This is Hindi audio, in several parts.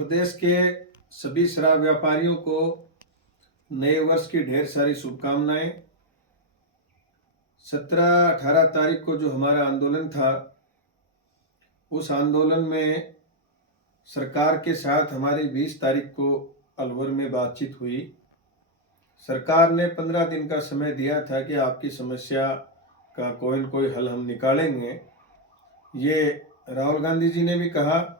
प्रदेश के सभी शराब व्यापारियों को नए वर्ष की ढेर सारी शुभकामनाएं। 17-18 तारीख को जो हमारा आंदोलन था, उस आंदोलन में सरकार के साथ हमारी 20 तारीख को अलवर में बातचीत हुई। सरकार ने 15 दिन का समय दिया था कि आपकी समस्या का कोई न कोई हल हम निकालेंगे। ये राहुल गांधी जी ने भी कहा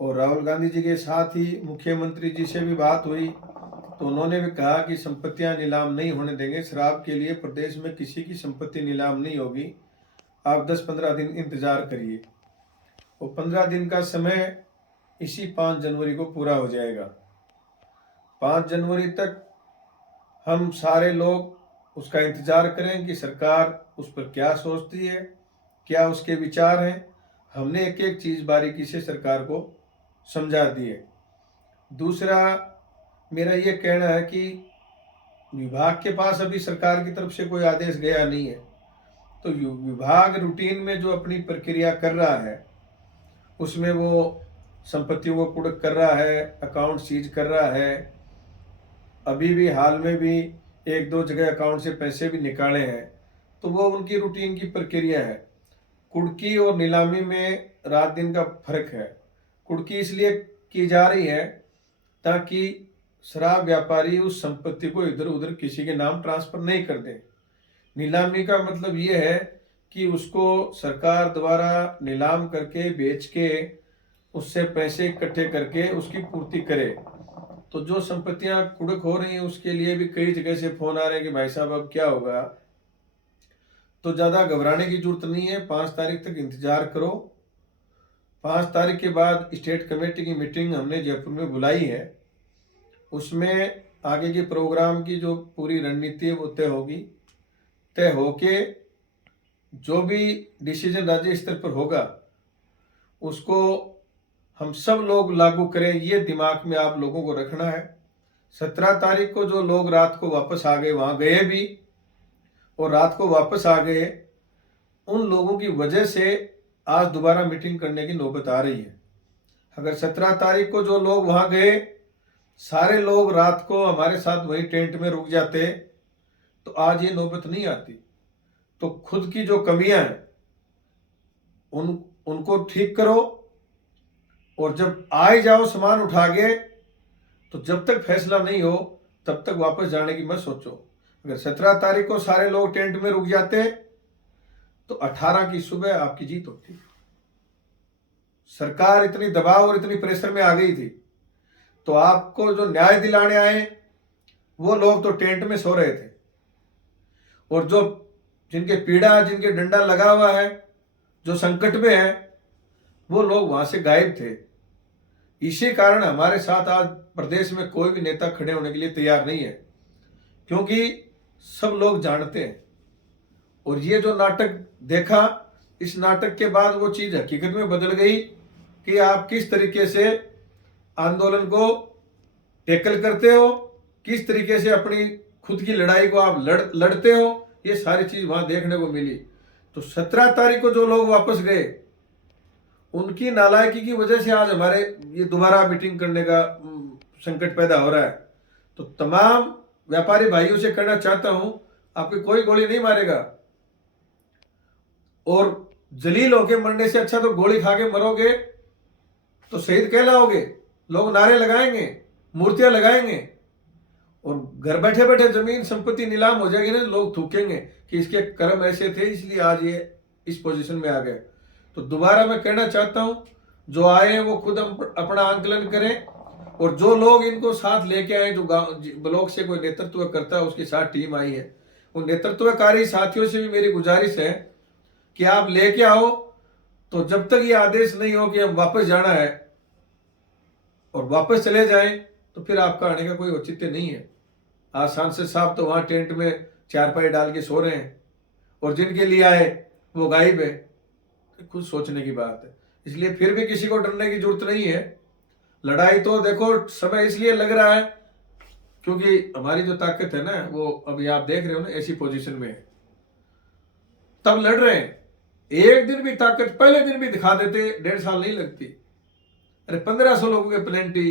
और राहुल गांधी जी के साथ ही मुख्यमंत्री जी से भी बात हुई, तो उन्होंने भी कहा कि संपत्तियां नीलाम नहीं होने देंगे। शराब के लिए प्रदेश में किसी की संपत्ति नीलाम नहीं होगी, आप 10-15 दिन इंतजार करिए। वो 15 दिन का समय इसी 5 जनवरी को पूरा हो जाएगा। 5 जनवरी तक हम सारे लोग उसका इंतजार करें कि सरकार उस पर क्या सोचती है, क्या उसके विचार हैं। हमने एक एक चीज़ बारीकी से सरकार को समझा दिए। दूसरा, मेरा ये कहना है कि विभाग के पास अभी सरकार की तरफ से कोई आदेश गया नहीं है, तो विभाग रूटीन में जो अपनी प्रक्रिया कर रहा है, उसमें वो संपत्तियों को कुर्क कर रहा है, अकाउंट सीज कर रहा है। अभी भी हाल में भी 1-2 जगह अकाउंट से पैसे भी निकाले हैं, तो वो उनकी रूटीन की प्रक्रिया है। कुर्की और नीलामी में रात दिन का फर्क है। कुर्की इसलिए की जा रही है ताकि शराब व्यापारी उस संपत्ति को इधर उधर किसी के नाम ट्रांसफर नहीं कर दे। नीलामी का मतलब ये है कि उसको सरकार द्वारा नीलाम करके बेच के उससे पैसे इकट्ठे करके उसकी पूर्ति करे। तो जो संपत्तियां कुड़क हो रही हैं, उसके लिए भी कई जगह से फोन आ रहे हैं कि भाई साहब अब क्या होगा। तो ज़्यादा घबराने की जरूरत नहीं है, 5 तारीख तक इंतजार करो। 5 तारीख के बाद स्टेट कमेटी की मीटिंग हमने जयपुर में बुलाई है। उसमें आगे के प्रोग्राम की जो पूरी रणनीति है वो तय होगी। तय होके जो भी डिसीजन राज्य स्तर पर होगा उसको हम सब लोग लागू करें, ये दिमाग में आप लोगों को रखना है। 17 तारीख को जो लोग रात को वापस आ गए, वहाँ गए भी और रात को वापस आ गए, उन लोगों की वजह से आज दोबारा मीटिंग करने की नौबत आ रही है। अगर 17 तारीख को जो लोग वहाँ गए, सारे लोग रात को हमारे साथ वही टेंट में रुक जाते, तो आज ये नौबत नहीं आती। तो खुद की जो कमियां हैं उनको ठीक करो, और जब आए जाओ सामान उठा के, तो जब तक फैसला नहीं हो तब तक वापस जाने की मत सोचो। अगर 17 तारीख को सारे लोग टेंट में रुक जाते तो 18 की सुबह आपकी जीत होती। सरकार इतनी दबाव और इतनी प्रेशर में आ गई थी, तो आपको जो न्याय दिलाने आए वो लोग तो टेंट में सो रहे थे, और जो जिनके पीड़ा, जिनके डंडा लगा हुआ है, जो संकट में है, वो लोग वहां से गायब थे। इसी कारण हमारे साथ आज प्रदेश में कोई भी नेता खड़े होने के लिए तैयार नहीं है, क्योंकि सब लोग जानते हैं। और ये जो नाटक देखा, इस नाटक के बाद वो चीज हकीकत में बदल गई कि आप किस तरीके से आंदोलन को टैकल करते हो, किस तरीके से अपनी खुद की लड़ाई को आप लड़ते हो। ये सारी चीज वहां देखने को मिली। तो 17 तारीख को जो लोग वापस गए, उनकी नालायकी की वजह से आज हमारे ये दोबारा मीटिंग करने का संकट पैदा हो रहा है। तो तमाम व्यापारी भाइयों से कहना चाहता हूं, आपकी कोई गोली नहीं मारेगा, और जलील होके मरने से अच्छा तो गोली खा के मरोगे तो शहीद कहलाओगे। लोग नारे लगाएंगे, मूर्तियां लगाएंगे, और घर बैठे बैठे जमीन संपत्ति नीलाम हो जाएगी ना, लोग थूकेंगे कि इसके कर्म ऐसे थे इसलिए आज ये इस पोजीशन में आ गए। तो दोबारा मैं कहना चाहता हूं, जो आए हैं वो खुद अपना आंकलन करें, और जो लोग इनको साथ लेके आए, जो ब्लॉक से कोई नेतृत्व करता है उसके साथ टीम आई है, उन नेतृत्वकारी साथियों से भी मेरी गुजारिश है कि आप लेके आओ। तो जब तक ये आदेश नहीं हो कि हम वापस जाना है और वापस चले जाएं, तो फिर आपका आने का कोई औचित्य नहीं है। आज सांसद साहब तो वहां टेंट में चारपाई डाल के सो रहे हैं, और जिनके लिए आए वो गायब है। तो खुद सोचने की बात है। इसलिए फिर भी किसी को डरने की जरूरत नहीं है। लड़ाई तो देखो समय इसलिए लग रहा है क्योंकि हमारी जो ताकत है ना, वो अभी आप देख रहे हो ना, ऐसी पोजीशन में है, तब लड़ रहे हैं। एक दिन भी ताकत पहले दिन भी दिखा देते, 1.5 साल नहीं लगती। अरे 1500 लोगों के पेनल्टी,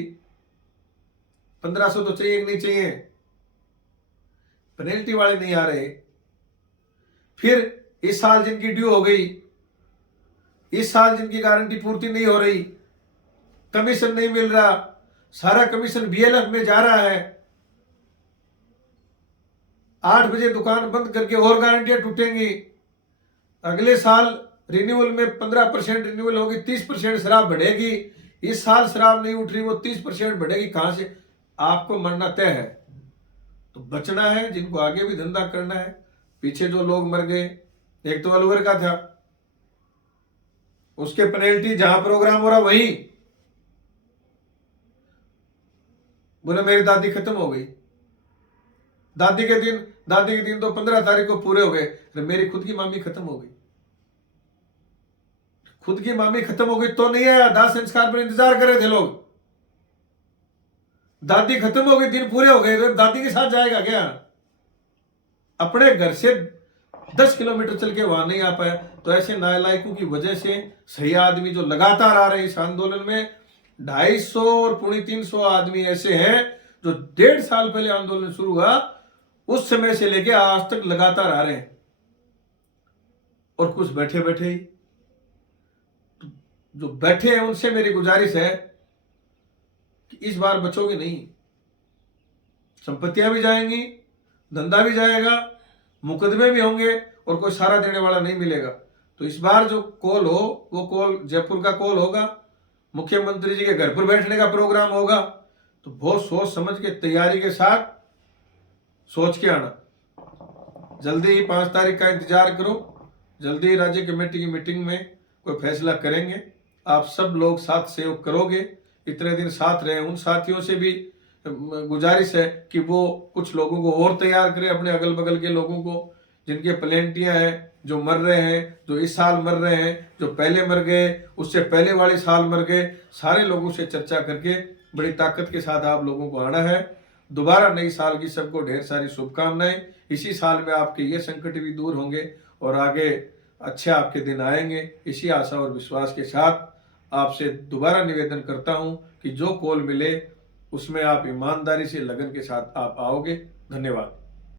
1500 तो चाहिए कि नहीं चाहिए? पेनल्टी वाले नहीं आ रहे। फिर इस साल जिनकी ड्यू हो गई, इस साल जिनकी गारंटी पूर्ति नहीं हो रही, कमीशन नहीं मिल रहा, सारा कमीशन बीएलएफ में जा रहा है, 8 बजे दुकान बंद करके और गारंटियां टूटेंगी। अगले साल रिन्यूअल में 15% रिन्यूअल होगी, 30% शराब बढ़ेगी। इस साल शराब नहीं उठ रही, वो 30% बढ़ेगी। कहां से? आपको मरना तय है। तो बचना है, जिनको आगे भी धंधा करना है। पीछे जो लोग मर गए, एक तो अलवर का था, उसके पेनल्टी जहां प्रोग्राम हो रहा वहीं बोले मेरी दादी खत्म हो गई। दादी के दिन तो 15 तारीख को पूरे हो गए। मेरी खुद की मामी खत्म हो गई। खुद की मामी खत्म हो गई तो नहीं आया, दाह संस्कार पर इंतजार कर रहे थे लोग। दादी खत्म हो गई, दिन पूरे हो गए, तो दादी के साथ जाएगा क्या? अपने घर से 10 किलोमीटर चल के वहां नहीं आ पाया। तो ऐसे नालायकों की वजह से सही आदमी जो लगातार आ रहे इस आंदोलन में, 250 और 350 आदमी ऐसे हैं जो 1.5 साल पहले आंदोलन शुरू हुआ उस समय से लेके आज तक लगातार आ रहे हैं। और कुछ बैठे बैठे ही, जो बैठे हैं उनसे मेरी गुजारिश है कि इस बार बचोगे नहीं। संपत्तियां भी जाएंगी, धंधा भी जाएगा, मुकदमे भी होंगे और कोई सहारा देने वाला नहीं मिलेगा। तो इस बार जो कॉल हो वो कॉल जयपुर का कॉल होगा, मुख्यमंत्री जी के घर पर बैठने का प्रोग्राम होगा। तो बहुत सोच समझ के, तैयारी के साथ सोच के आना। जल्दी ही 5 तारीख का इंतजार करो, जल्दी ही राज्य कमेटी की मीटिंग में कोई फैसला करेंगे। आप सब लोग साथ सहयोग करोगे। इतने दिन साथ रहे उन साथियों से भी गुजारिश है कि वो कुछ लोगों को और तैयार करें, अपने अगल बगल के लोगों को जिनके प्लेंटियां हैं, जो मर रहे हैं, जो इस साल मर रहे हैं, जो पहले मर गए, उससे पहले वाले साल मर गए। सारे लोगों से चर्चा करके बड़ी ताकत के साथ आप लोगों को आना है। दोबारा नई साल की सबको ढेर सारी शुभकामनाएं। इसी साल में आपके ये संकट भी दूर होंगे और आगे अच्छे आपके दिन आएंगे। इसी आशा और विश्वास के साथ आपसे दोबारा निवेदन करता हूं कि जो कॉल मिले उसमें आप ईमानदारी से, लगन के साथ आप आओगे। धन्यवाद।